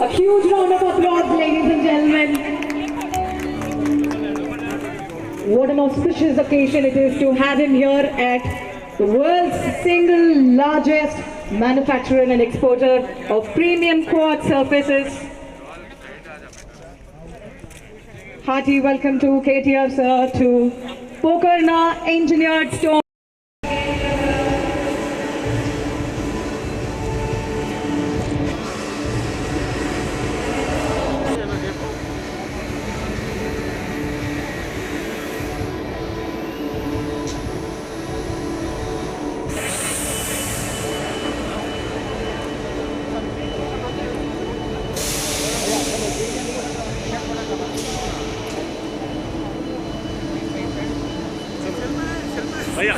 A huge round of applause, ladies and gentlemen. What an auspicious occasion it is to have him here at the world's single largest manufacturer and exporter of premium quartz surfaces. Hearty welcome to KTR sir, to Pokarna Engineered Stone. भैया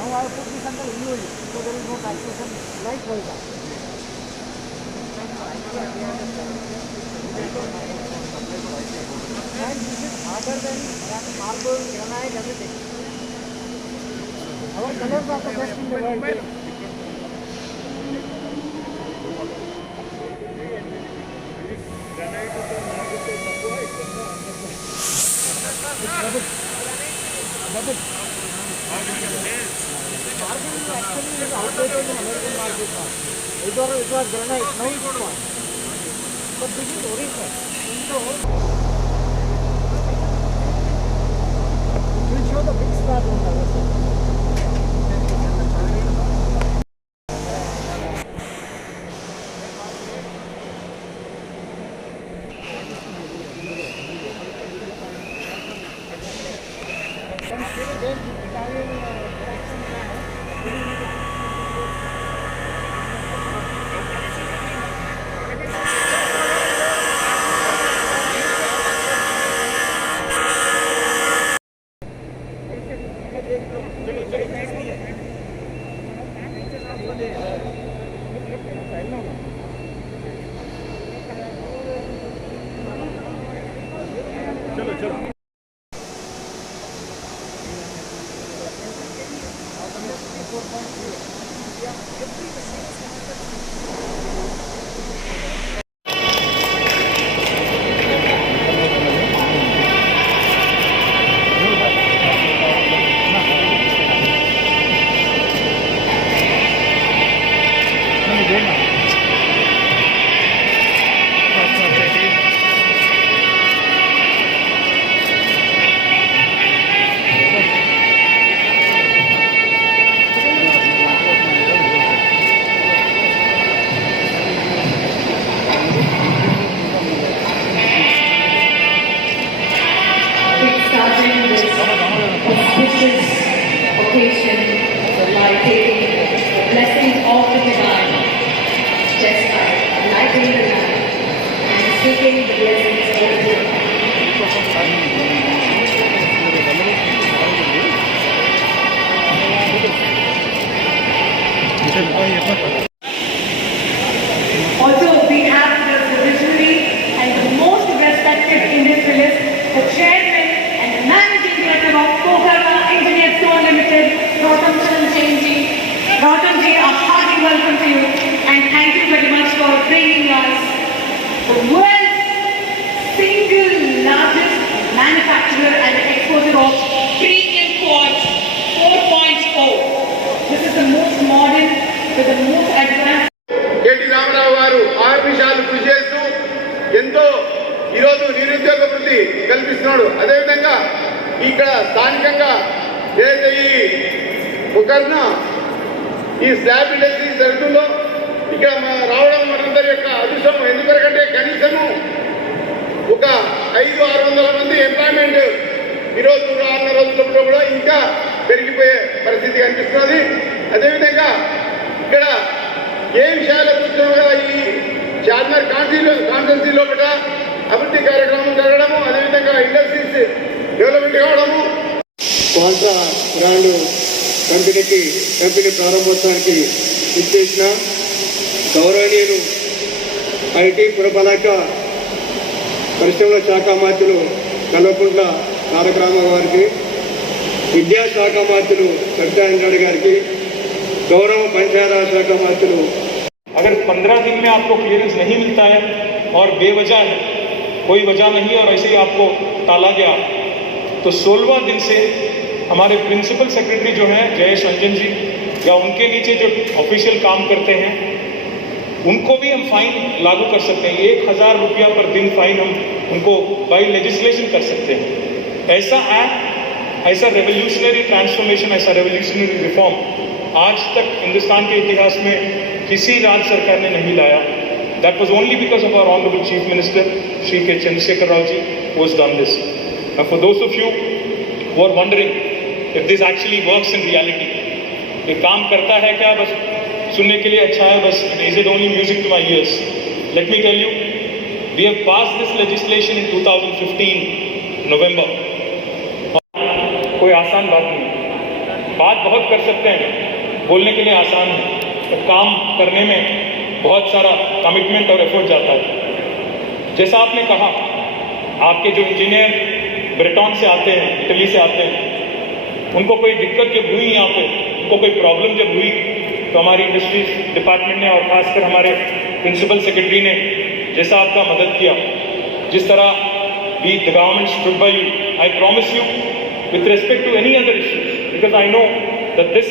Now I put this under EOE, so there is no taxation like Volta. And this is harder than marble, granite, everything. Our colors are the best in the world. Marble actually is outdated in American market now. It was granite, now it's one. But this is original. It will show the big star on the other side. चलो चलो auspicious occasion for light-taking the blessings of the divine, just by lighting the lamp and seeking the blessings of the divine. Also, we have the visionary and the most respected industrialist, the chairman and the managing director of Pokarna Engineered Stone Limited, Rotan Jain ji. Rotan ji, a hearty welcome to you and thank you very much for bringing us the world's కనిపిస్తున్నాడు. అదేవిధంగా ఇక్కడ స్థానికంగా ఏదైతే ఈ ఒకరిన ఈ slab industry జరుగుతుందో ఇక్కడ రావడం మనందరి యొక్క అదృష్టం. ఎందుకంటే కనీసము ఒక 500-600 మంది ఎంప్లాయ్మెంట్ ఈరోజు రానున్న రోజుల్లో కూడా ఇంకా పెరిగిపోయే పరిస్థితి కనిపిస్తున్నది. అదేవిధంగా ఇక్కడ ఏ విషయాలు కూర్చోవడం కదా ఈ చార్మినార్ కాన్స్టిట్యున్సీ లోపల అభివృద్ధి కార్యక్రమం జరగడము, అదేవిధంగా ఇండస్ట్రీస్ డెవలప్మెంట్ కావడము. క్వాంటా బ్రాండ్ కంపెనీ ప్రారంభోత్సవానికి ఇచ్చేసిన గౌరవనీయులు ఐటీ పురపాలక పరిశ్రమల శాఖ మంత్రులు కల్వకుంట్ల తారక రామారావు గారికి, విద్యాశాఖ మంత్రులు సత్యనారాయణ రెడ్డి గారికి, गौरव पंचायत शाख मंत्री। अगर 15 दिन में आपको क्लियरेंस नहीं मिलता है और बेवजह है, कोई वजह नहीं और ऐसे ही आपको टाला गया, तो 16वां दिन से हमारे प्रिंसिपल सेक्रेटरी जो हैं जयेश रंजन जी या उनके नीचे जो ऑफिशियल काम करते हैं उनको भी हम फाइन लागू कर सकते हैं। 1000 रुपया पर दिन फाइन हम उनको बाय लेजिस्लेशन कर सकते हैं। ऐसा एक्ट, ऐसा रेवोल्यूशनरी ट्रांसफॉर्मेशन, ऐसा रेवोल्यूशनरी रिफॉर्म आज तक हिंदुस्तान के इतिहास में किसी राज्य सरकार ने नहीं लाया। That was only because of our honourable chief minister Shri K Chandrashekar Rao ji who has done this. Now for those of you who are wondering if this actually works in reality, ये काम करता है क्या, बस सुनने के लिए अच्छा है, बस is it only music to my ears? Let me tell you, we have passed this legislation in 2015 November. कोई आसान बात नहीं, बात बहुत कर सकते हैं, बोलने के लिए आसान है, तो काम करने में बहुत सारा कमिटमेंट और एफर्ट जाता है। जैसा आपने कहा, आपके जो इंजीनियर ब्रिटेन से आते हैं, इटली से आते हैं, उनको कोई दिक्कत जब हुई यहाँ पे, उनको कोई प्रॉब्लम जब हुई, तो हमारी इंडस्ट्रीज डिपार्टमेंट ने और खासकर हमारे प्रिंसिपल सेक्रेटरी ने जैसा आपका मदद किया, जिस तरह the government stood by you, I promise you with respect to any other issues, because I know that this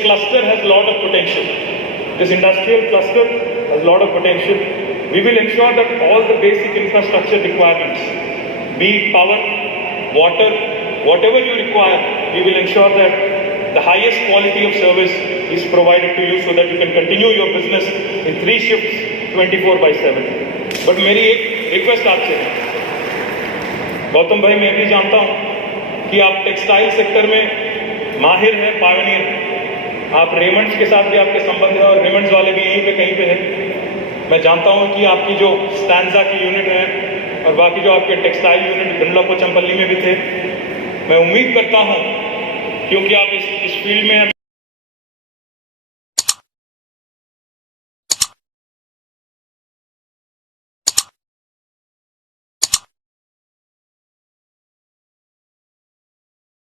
cluster has a lot of potential. This industrial cluster has a lot of potential. We will ensure that all the basic infrastructure requirements, be it power, water, whatever you require, we will ensure that the highest quality of service is provided to you so that you can continue your business in 3 shifts 24/7. But मेरी एक request आपसे है, गौतम भाई, मैं भी जानता हूँ कि आप टेक्सटाइल सेक्टर में माहिर हैं, पायनियर हैं। आप रेमंड्स के साथ भी आपके संबंध है और रेमंड्स वाले भी यहीं पे कहीं पे हैं। मैं जानता हूँ कि आपकी जो स्टैंजा की यूनिट है और बाकी जो आपके टेक्सटाइल यूनिट गंडला को चंपल्ली में भी थे। मैं उम्मीद करता हूँ, क्योंकि आप इस फील्ड में